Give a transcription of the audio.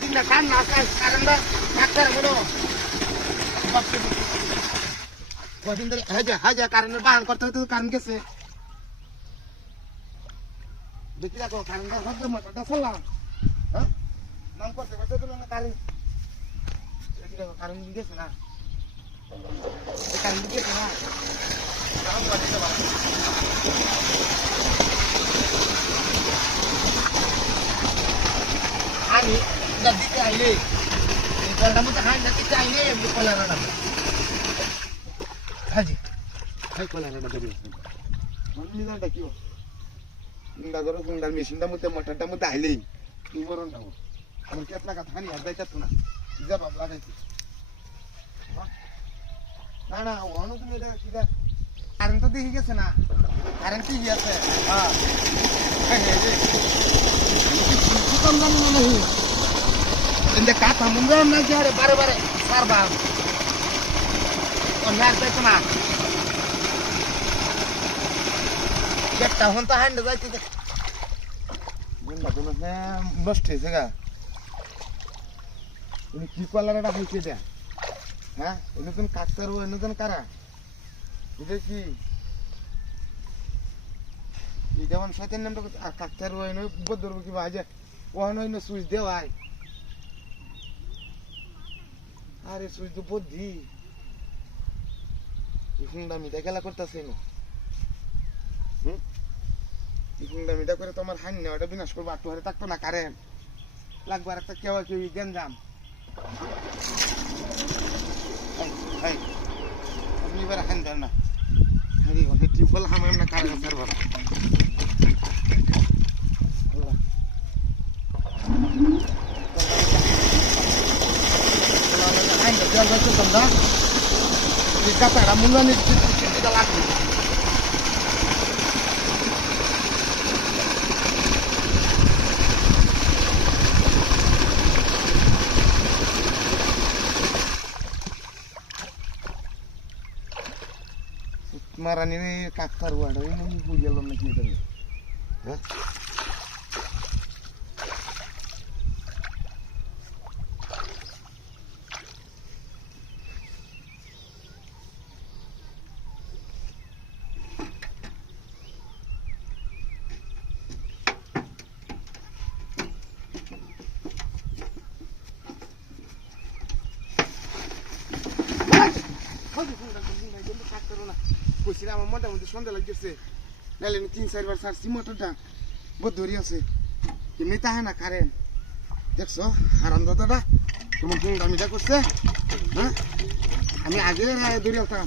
দিনটা কান না কারণটা ডাক্তার বলো কদিন ধরে হাজা কারেন্টের বাহান করতে হতে কারেন্ট গেছে দেখি দেখো কারেন্টটা সব মোটরটা চললাম হ্যাঁ নাম করতে করতে তো না কারেন্ট দেখি দেখো কারেন্ট গেছে না কারেন্ট গেছে না নাম করতে পারো আমি দিতে আইলে কলটা মতো খাই না দিতে আইলে এমনি কলা রান্না হাজি খাই কলা রান্না দেবে নিজানটা কি গুন্ডা করো গুন্ডার মেশিনটার মধ্যে মোটরটার মধ্যে আইলেই তুই বরণ যাবো আমার কেতনা কথা হানি আর যাইতে না যা বাবা লাগাইছি না না অন্য তুমি এটা কি কারেন্ট তো দেখে গেছে না কারেন্ট কি আছে হ্যাঁ কম জানি না নাকি இந்த காத்தா முந்தாம் நான் கேரு பாரு சார்பா और यार देखो ना गेट्टा होता हैंड जाती है मुंडा दोनों ने बस ठीक है इन्हें की कलर का है क्या हाँ इन्हें तुम काक्टर वो इन्हें तुम करा इधर की इधर वन साथ इन्हें तो काक्टर वो इन्हें बहुत दूर की बात है वहाँ इन्हें स्विच दे वाई আরে সুই তো বুদ্ধি ইফুংডা মিটা খেলা করতেছে না ইফুংডা মিটা করে তোমার হান নেওয়াটা বিনাশ করবো আর তোহারে থাকতো না কারেন্ট লাগবে আর একটা কেউ গেঞ্জাম আপনি এবার হান দেন না হ্যাঁ অনেক টিউবওয়েল হামার না current server Jangan baca tentang jika tak ada mulan itu tidak lagi. Kemarin ini kakar wadah ini hujan lagi itu. Hah? কইছিলাম আমার মোটামুটি সন্ধ্যা লাগতেছে নাহলে 3-4 বার সারছি মোটরটা বহুত ধরি আছে এমনি তাহে না কারেন্ট দেখছো হারাম দাদাটা তোমার ফোনটা মিটা করছে হ্যাঁ আমি আগে ধরে আসতাম